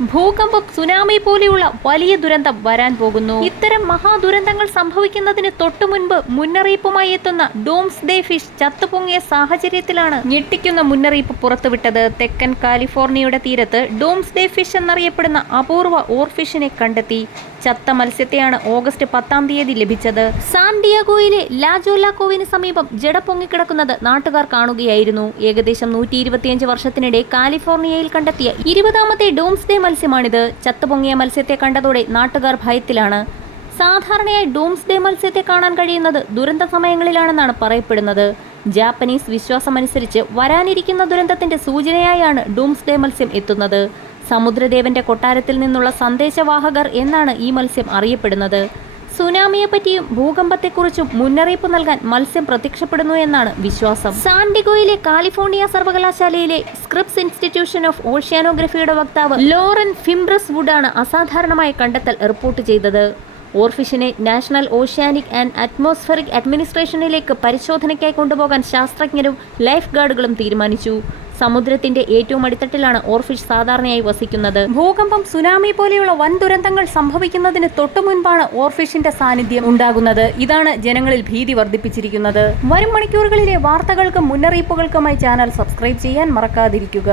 ഭൂകമ്പം സുനാമി പോലെയുള്ള വലിയ ദുരന്തം വരാൻ പോകുന്നു. ഇത്തരം മഹാദുരന്തങ്ങൾ സംഭവിക്കുന്നതിന് തൊട്ടു മുൻപ് മുന്നറിയിപ്പുമായി എത്തുന്ന ഡോംസ് ഡേ ഫിഷ് ചത്തുപൊങ്ങിയ സാഹചര്യത്തിലാണ് ഞെട്ടിക്കുന്ന മുന്നറിയിപ്പ് പുറത്തുവിട്ടത്. തെക്കൻ കാലിഫോർണിയയുടെ തീരത്ത് ഡോംസ് ഡേ ഫിഷ് എന്നറിയപ്പെടുന്ന അപൂർവ ഓർഫിഷിനെ കണ്ടെത്തി. ചത്ത മത്സ്യത്തെയാണ് ഓഗസ്റ്റ് പത്താം തീയതി ലഭിച്ചത്. സാൻഡിയാഗോയിലെ ലാജോലാക്കോവിന് സമീപം ജഡ പൊങ്ങിക്കിടക്കുന്നത് നാട്ടുകാർ കാണുകയായിരുന്നു. ഏകദേശം നൂറ്റി വർഷത്തിനിടെ കാലിഫോർണിയയിൽ കണ്ടെത്തിയ ഇരുപതാമത്തെ ഡോംസ്ഡേ മത്സ്യമാണിത്. ചത്തുപൊങ്ങിയ മത്സ്യത്തെ കണ്ടതോടെ നാട്ടുകാർ ഭയത്തിലാണ്. സാധാരണയായി ഡൂംസ്ഡേ മത്സ്യത്തെ കാണാൻ കഴിയുന്നത് ദുരന്ത സമയങ്ങളിലാണെന്നാണ് പറയപ്പെടുന്നത്. ജാപ്പനീസ് വിശ്വാസമനുസരിച്ച് വരാനിരിക്കുന്ന ദുരന്തത്തിന്റെ സൂചനയായാണ് ഡൂംസ്ഡേ മത്സ്യം എത്തുന്നത്. സമുദ്രദേവന്റെ കൊട്ടാരത്തിൽ നിന്നുള്ള സന്ദേശവാഹകർ എന്നാണ് ഈ മത്സ്യം അറിയപ്പെടുന്നത്. സുനാമിയെപ്പറ്റിയും ഭൂകമ്പത്തെക്കുറിച്ചും മുന്നറിയിപ്പ് നൽകാൻ മത്സ്യം പ്രത്യക്ഷപ്പെടുന്നു എന്നാണ് വിശ്വാസം. സാൻഡിഗോയിലെ കാലിഫോർണിയ സർവകലാശാലയിലെ സ്ക്രിപ്സ് ഇൻസ്റ്റിറ്റ്യൂഷൻ ഓഫ് ഓഷ്യാനോഗ്രഫിയുടെ വക്താവ് ലോറൻ ഫിംബ്രസ് വുഡാണ് അസാധാരണമായ കണ്ടെത്തൽ റിപ്പോർട്ട് ചെയ്തത്. ഓർഫിഷിനെ നാഷണൽ ഓഷ്യാനിക് ആൻഡ് അറ്റ്മോസ്ഫറിക് അഡ്മിനിസ്ട്രേഷനിലേക്ക് പരിശോധനയ്ക്കായി കൊണ്ടുപോകാൻ ശാസ്ത്രജ്ഞരും ലൈഫ് ഗാർഡുകളും തീരുമാനിച്ചു. സമുദ്രത്തിന്റെ ഏറ്റവും അടിത്തട്ടിലാണ് ഓർഫിഷ് സാധാരണയായി വസിക്കുന്നത്. ഭൂകമ്പം സുനാമി പോലെയുള്ള വൻ ദുരന്തങ്ങൾ സംഭവിക്കുന്നതിന് തൊട്ടു മുൻപാണ് ഓർഫിഷിന്റെ സാന്നിധ്യം ഉണ്ടാകുന്നത്. ഇതാണ് ജനങ്ങളിൽ ഭീതി വർദ്ധിപ്പിച്ചിരിക്കുന്നത്. വരും മണിക്കൂറുകളിലെ വാർത്തകൾക്കും മുന്നറിയിപ്പുകൾക്കുമായി ചാനൽ സബ്സ്ക്രൈബ് ചെയ്യാൻ മറക്കാതിരിക്കുക.